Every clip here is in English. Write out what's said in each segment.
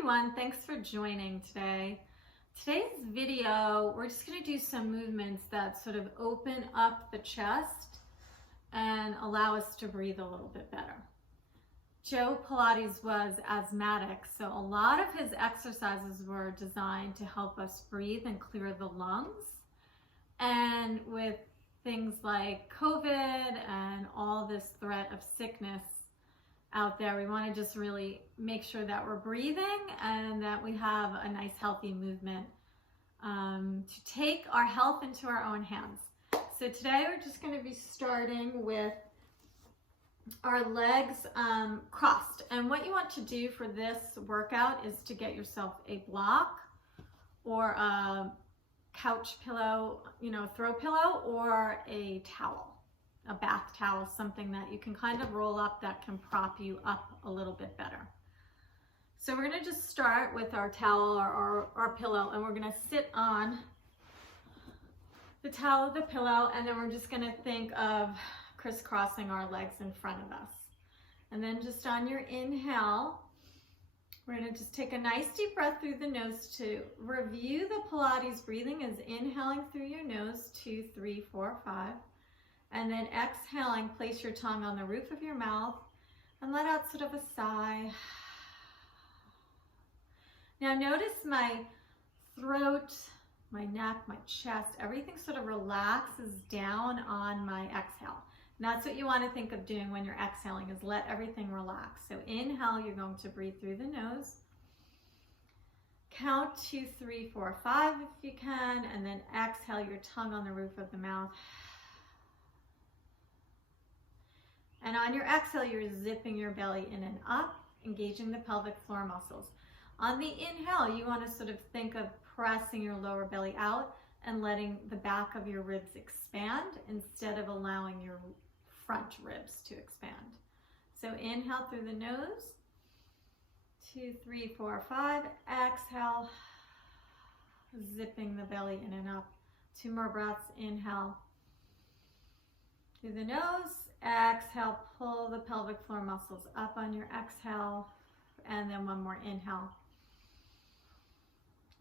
everyone, thanks for joining today. Today's video, we're just going to do some movements that sort of open up the chest and allow us to breathe a little bit better. Joe Pilates was asthmatic, so a lot of his exercises were designed to help us breathe and clear the lungs. And with things like COVID and all this threat of sickness out there, we want to just really make sure that we're breathing and that we have a nice healthy movement to take our health into our own hands. So today we're just going to be starting with our legs crossed, and what you want to do for this workout is to get yourself a block or a couch pillow, throw pillow, or a towel. A bath towel, something that you can kind of roll up that can prop you up a little bit better. So we're going to just start with our towel or our pillow, and we're going to sit on the towel or the pillow, and then we're just going to think of crisscrossing our legs in front of us. And then just on your inhale, we're going to just take a nice deep breath through the nose to review the Pilates breathing as inhaling through your nose, 2, 3, 4, 5. And then exhaling, place your tongue on the roof of your mouth and let out sort of a sigh. Now notice my throat, my neck, my chest, everything sort of relaxes down on my exhale. And that's what you want to think of doing when you're exhaling, is let everything relax. So inhale, you're going to breathe through the nose. Count 2, 3, 4, 5 if you can, and then exhale, your tongue on the roof of the mouth. And on your exhale, you're zipping your belly in and up, engaging the pelvic floor muscles. On the inhale, you want to sort of think of pressing your lower belly out and letting the back of your ribs expand instead of allowing your front ribs to expand. So inhale through the nose, 2, 3, 4, 5. Exhale, zipping the belly in and up. 2 more breaths. Inhale through the nose. Exhale, pull the pelvic floor muscles up on your exhale, and then 1 more inhale,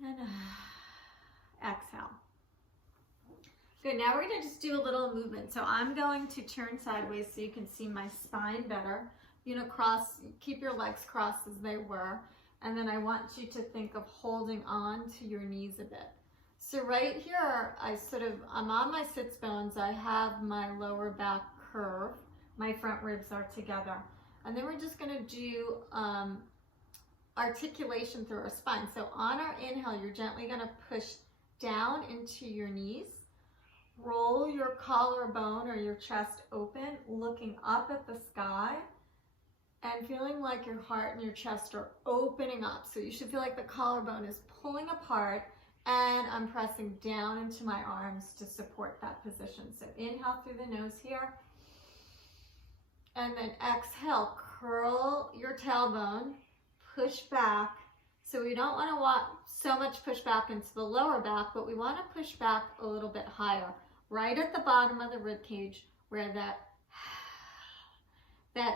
and exhale. Good, now we're going to just do a little movement. So I'm going to turn sideways so you can see my spine better. Keep your legs crossed as they were, and then I want you to think of holding on to your knees a bit. So right here, I'm on my sits bones. I have my lower back curve. My front ribs are together. And then we're just going to do articulation through our spine. So on our inhale, you're gently going to push down into your knees. Roll your collarbone or your chest open, looking up at the sky and feeling like your heart and your chest are opening up. So you should feel like the collarbone is pulling apart, and I'm pressing down into my arms to support that position. So inhale through the nose here. And then exhale, curl your tailbone, push back. So we don't want so much push back into the lower back, but we want to push back a little bit higher, right at the bottom of the rib cage where that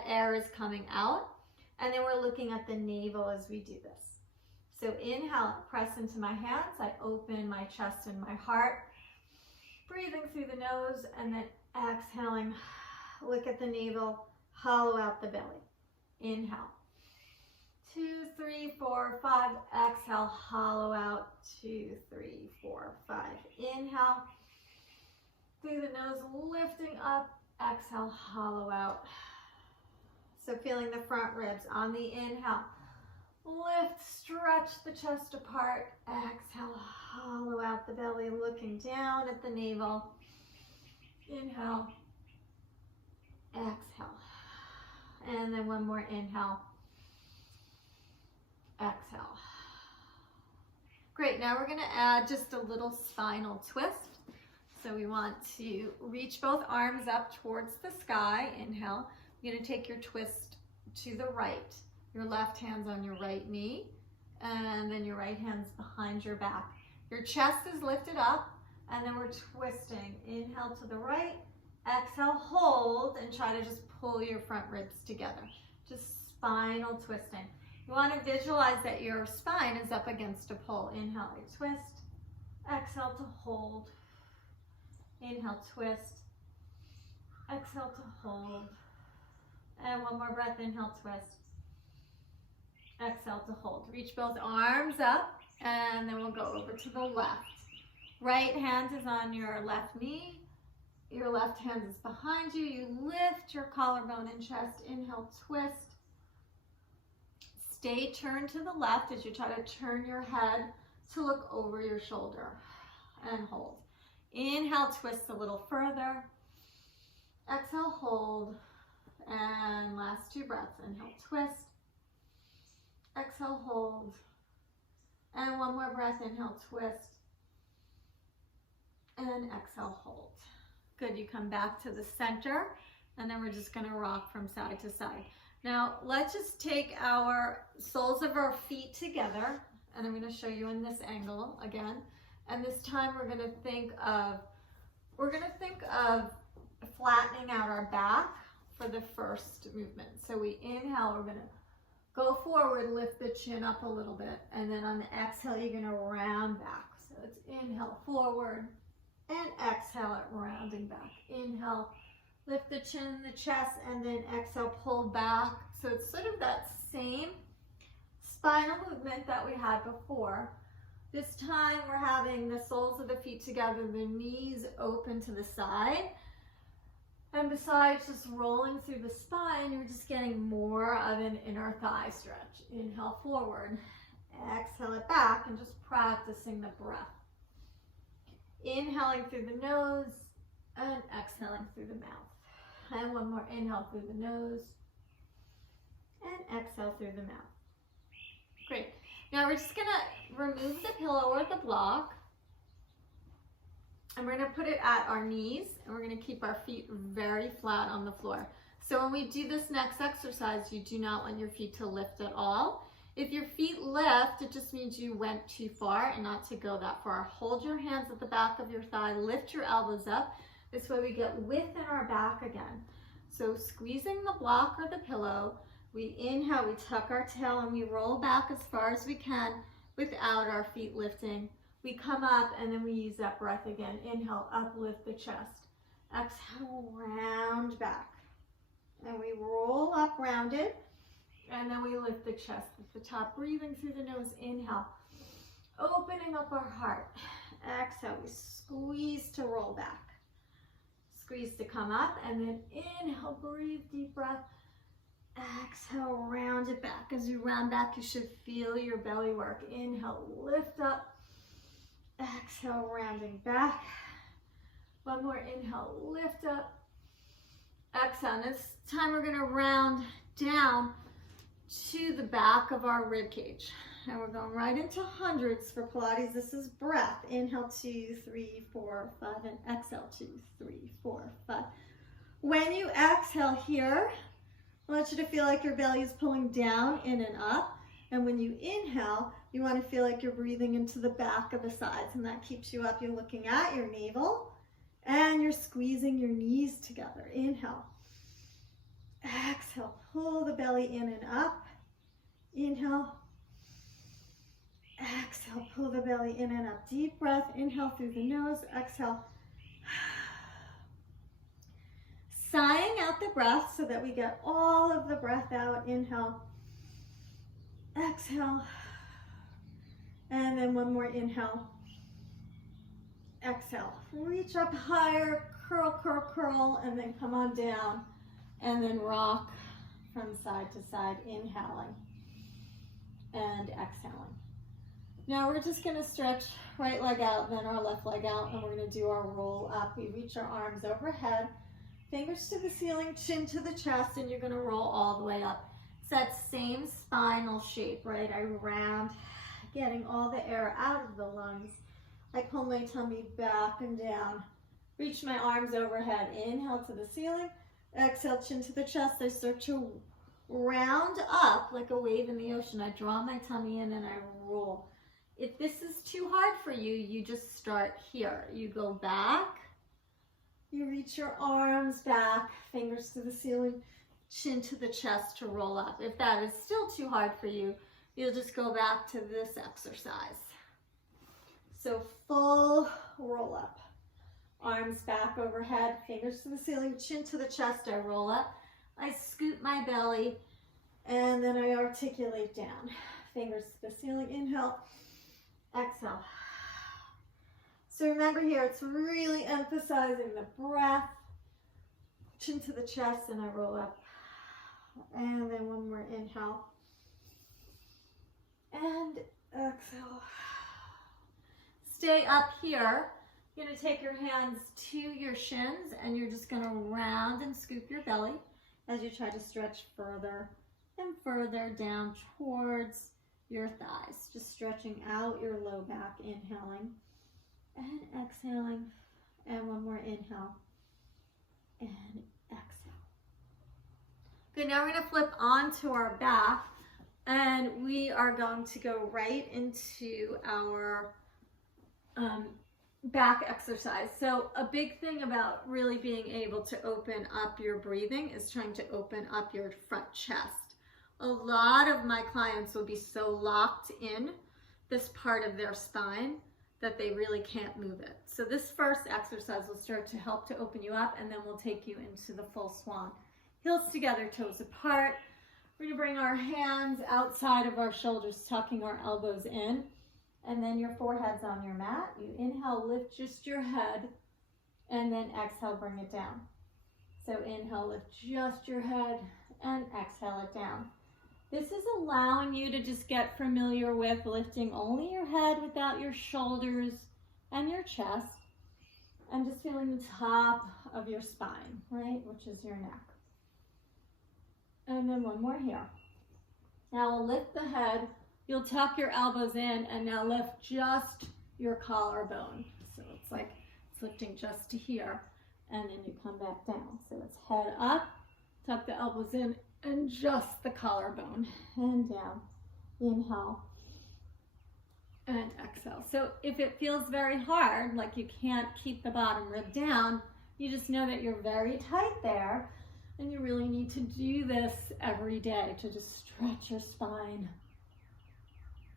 air is coming out. And then we're looking at the navel as we do this. So inhale, press into my hands. I open my chest and my heart, breathing through the nose, and then exhaling, look at the navel, hollow out the belly. Inhale. 2, 3, 4, 5. Exhale, hollow out. 2, 3, 4, 5. Inhale. Through the nose, lifting up. Exhale, hollow out. So feeling the front ribs on the inhale. Lift, stretch the chest apart. Exhale, hollow out the belly, looking down at the navel. Inhale. Exhale. And then 1 more inhale. Exhale. Great, now we're going to add just a little spinal twist. So we want to reach both arms up towards the sky. Inhale. You're going to take your twist to the right. Your left hand's on your right knee, and then your right hand's behind your back. Your chest is lifted up, and then we're twisting. Inhale to the right. Exhale, hold, and try to just pull your front ribs together. Just spinal twisting. You want to visualize that your spine is up against a pole. Inhale, twist. Exhale to hold. Inhale, twist. Exhale to hold. And one more breath, inhale, twist. Exhale to hold. Reach both arms up, and then we'll go over to the left. Right hand is on your left knee. Your left hand is behind you. You lift your collarbone and chest. Inhale, twist. Stay turned to the left as you try to turn your head to look over your shoulder and hold. Inhale, twist a little further. Exhale, hold. And last two breaths. Inhale, twist. Exhale, hold. And one more breath. Inhale, twist. And exhale, hold. Good. You come back to the center, and then we're just going to rock from side to side. Now, let's just take our soles of our feet together, and I'm going to show you in this angle again. And this time we're going to think of flattening out our back for the first movement. So we inhale, we're going to go forward, lift the chin up a little bit, and then on the exhale, you're going to round back. So it's inhale, forward, and exhale it, rounding back. Inhale, lift the chin, the chest, and then exhale, pull back. So it's sort of that same spinal movement that we had before. This time we're having the soles of the feet together, the knees open to the side. And besides just rolling through the spine, you're just getting more of an inner thigh stretch. Inhale, forward. Exhale it back, and just practicing the breath. Inhaling through the nose and exhaling through the mouth. And one more inhale through the nose and exhale through the mouth. Great. Now we're just going to remove the pillow or the block, and we're going to put it at our knees, and we're going to keep our feet very flat on the floor. So when we do this next exercise, you do not want your feet to lift at all. If your feet lift, it just means you went too far and not to go that far. Hold your hands at the back of your thigh, lift your elbows up. This way we get width in our back again. So squeezing the block or the pillow, we inhale, we tuck our tail, and we roll back as far as we can without our feet lifting. We come up, and then we use that breath again. Inhale, uplift the chest. Exhale, round back. And we roll up rounded, and then we lift the chest at the top, breathing through the nose. Inhale, opening up our heart. Exhale, we squeeze to roll back. Squeeze to come up, and then inhale, breathe, deep breath. Exhale, round it back. As you round back, you should feel your belly work. Inhale, lift up. Exhale, rounding back. One more inhale, lift up. Exhale. This time we're going to round down to the back of our rib cage. And we're going right into hundreds for Pilates. This is breath. Inhale, 2, 3, 4, 5, and exhale, 2, 3, 4, 5. When you exhale here, I want you to feel like your belly is pulling down, in and up. And when you inhale, you want to feel like you're breathing into the back of the sides, and that keeps you up. You're looking at your navel, and you're squeezing your knees together. Inhale. Exhale. Pull the belly in and up. Inhale. Exhale. Pull the belly in and up. Deep breath. Inhale through the nose. Exhale. Sighing out the breath so that we get all of the breath out. Inhale. Exhale. And then one more inhale. Exhale. Reach up higher. Curl, curl, curl. And then come on down. And then rock from side to side. Inhaling. And exhaling. Now we're just going to stretch right leg out, then our left leg out. And we're going to do our roll up. We reach our arms overhead. Fingers to the ceiling, chin to the chest, and you're going to roll all the way up. It's that same spinal shape, right? I round, getting all the air out of the lungs. I pull my tummy back and down. Reach my arms overhead. Inhale to the ceiling. Exhale, chin to the chest. I start to round up like a wave in the ocean. I draw my tummy in and I roll. If this is too hard for you, you just start here. You go back. You reach your arms back, fingers to the ceiling, chin to the chest to roll up. If that is still too hard for you, you'll just go back to this exercise. So full roll up. Arms back overhead, fingers to the ceiling, chin to the chest, I roll up. I scoop my belly, and then I articulate down. Fingers to the ceiling, inhale, exhale. So remember here, it's really emphasizing the breath, chin to the chest, and I roll up. And then one more inhale, and exhale. Stay up here. You're going to take your hands to your shins, and you're just going to round and scoop your belly as you try to stretch further and further down towards your thighs. Just stretching out your low back, inhaling and exhaling. And one more inhale and exhale. Good, now we're going to flip onto our back, and we are going to go right into our back exercise. So a big thing about really being able to open up your breathing is trying to open up your front chest. A lot of my clients will be so locked in this part of their spine that they really can't move it. So this first exercise will start to help to open you up, and then we'll take you into the full swan. Heels together, toes apart. We're gonna bring our hands outside of our shoulders, tucking our elbows in. And then your forehead's on your mat. You inhale, lift just your head, and then exhale, bring it down. So inhale, lift just your head, and exhale it down. This is allowing you to just get familiar with lifting only your head without your shoulders and your chest, and just feeling the top of your spine, right, which is your neck. And then one more here. Now we'll lift the head. You'll tuck your elbows in, and now lift just your collarbone. So it's like it's lifting just to here, and then you come back down. So it's head up, tuck the elbows in, and just the collarbone, and down. Inhale, and exhale. So if it feels very hard, like you can't keep the bottom rib down, you just know that you're very tight there, and you really need to do this every day to just stretch your spine.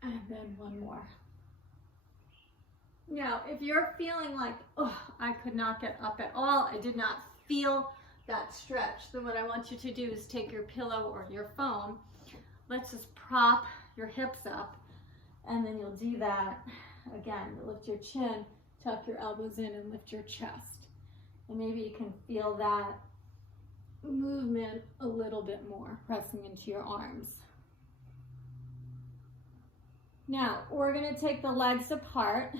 And then one more. Now, if you're feeling like, oh, I could not get up at all, I did not feel that stretch, then what I want you to do is take your pillow or your phone. Let's just prop your hips up, and then you'll do that again. Lift your chin, tuck your elbows in, and lift your chest. And maybe you can feel that movement a little bit more, pressing into your arms. Now, we're going to take the legs apart,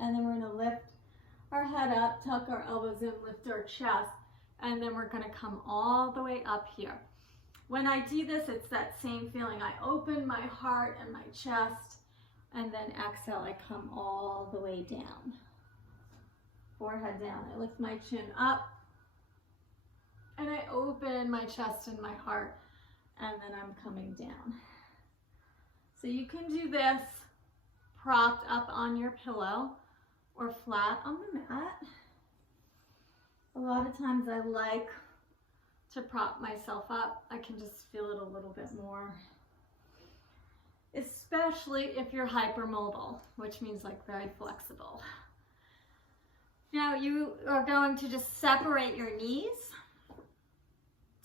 and then we're going to lift our head up, tuck our elbows in, lift our chest, and then we're going to come all the way up here. When I do this, it's that same feeling. I open my heart and my chest, and then exhale, I come all the way down. Forehead down. I lift my chin up, and I open my chest and my heart, and then I'm coming down. So you can do this propped up on your pillow or flat on the mat. A lot of times I like to prop myself up. I can just feel it a little bit more, especially if you're hypermobile, which means like very flexible. Now you are going to just separate your knees.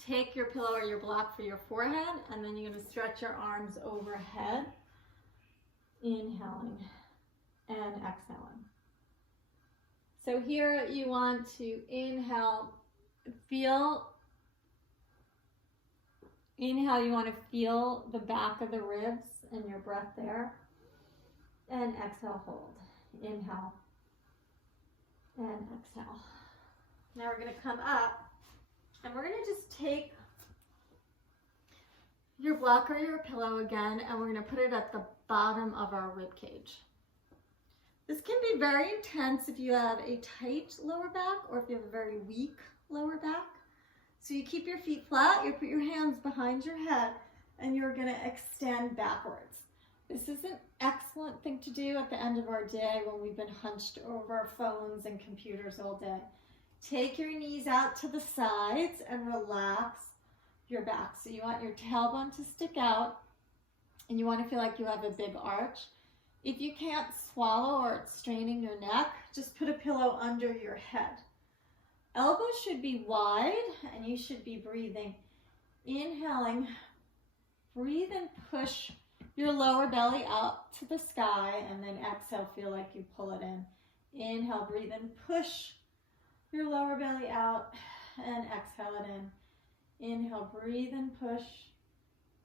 Take your pillow or your block for your forehead, and then you're going to stretch your arms overhead, inhaling and exhaling. So here you want to inhale, you want to feel the back of the ribs and your breath there, and exhale, hold. Inhale and exhale. Now we're going to come up, and we're going to just take your block or your pillow again, and we're going to put it at the bottom of our rib cage. This can be very intense if you have a tight lower back or if you have a very weak lower back. So you keep your feet flat, you put your hands behind your head, and you're going to extend backwards. This is an excellent thing to do at the end of our day when we've been hunched over our phones and computers all day. Take your knees out to the sides and relax your back. So you want your tailbone to stick out and you want to feel like you have a big arch. If you can't swallow or it's straining your neck, just put a pillow under your head. Elbows should be wide and you should be breathing. Inhaling, breathe and push your lower belly out to the sky, and then exhale, feel like you pull it in. Inhale, breathe and push your lower belly out, and exhale it in. Inhale, breathe and push,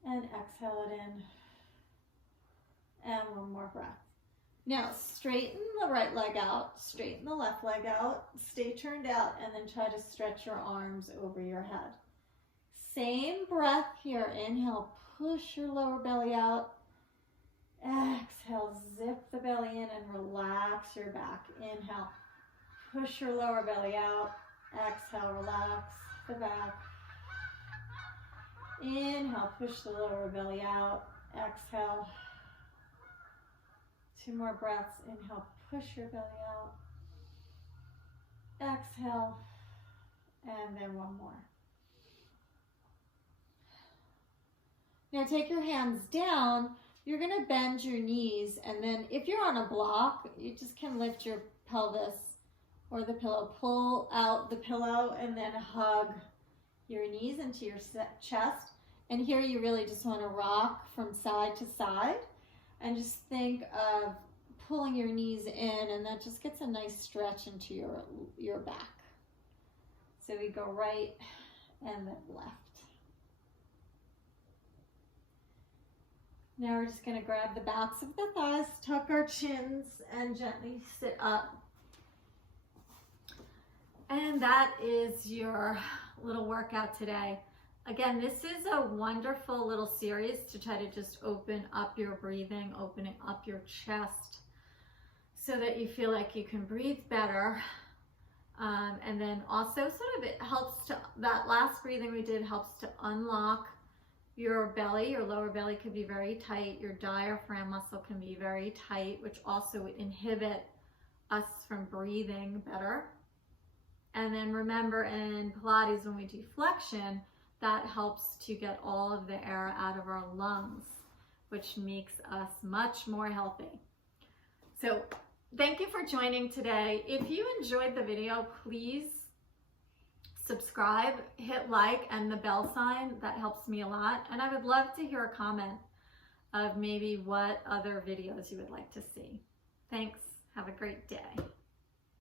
and exhale it in. And one more breath. Now, straighten the right leg out, straighten the left leg out, stay turned out, and then try to stretch your arms over your head. Same breath here. Inhale, push your lower belly out. Exhale, zip the belly in and relax your back. Inhale, push your lower belly out. Exhale, relax the back. Inhale, push the lower belly out. Exhale. 2 more breaths. Inhale, push your belly out. Exhale, and then 1 more. Now take your hands down. You're going to bend your knees, and then if you're on a block, you just can lift your pelvis or the pillow. Pull out the pillow and then hug your knees into your chest. And here you really just want to rock from side to side and just think of pulling your knees in, and that just gets a nice stretch into your back. So we go right and then left. Now we're just going to grab the backs of the thighs, tuck our chins, and gently sit up. And that is your little workout today. Again, this is a wonderful little series to try to just open up your breathing, opening up your chest so that you feel like you can breathe better. And then also sort of it helps to, that last breathing we did helps to unlock your belly. Your lower belly could be very tight. Your diaphragm muscle can be very tight, which also would inhibit us from breathing better. And then remember, in Pilates, when we do flexion, that helps to get all of the air out of our lungs, which makes us much more healthy. So thank you for joining today. If you enjoyed the video, please subscribe, hit like, and the bell sign. That helps me a lot. And I would love to hear a comment of maybe what other videos you would like to see. Thanks. Have a great day.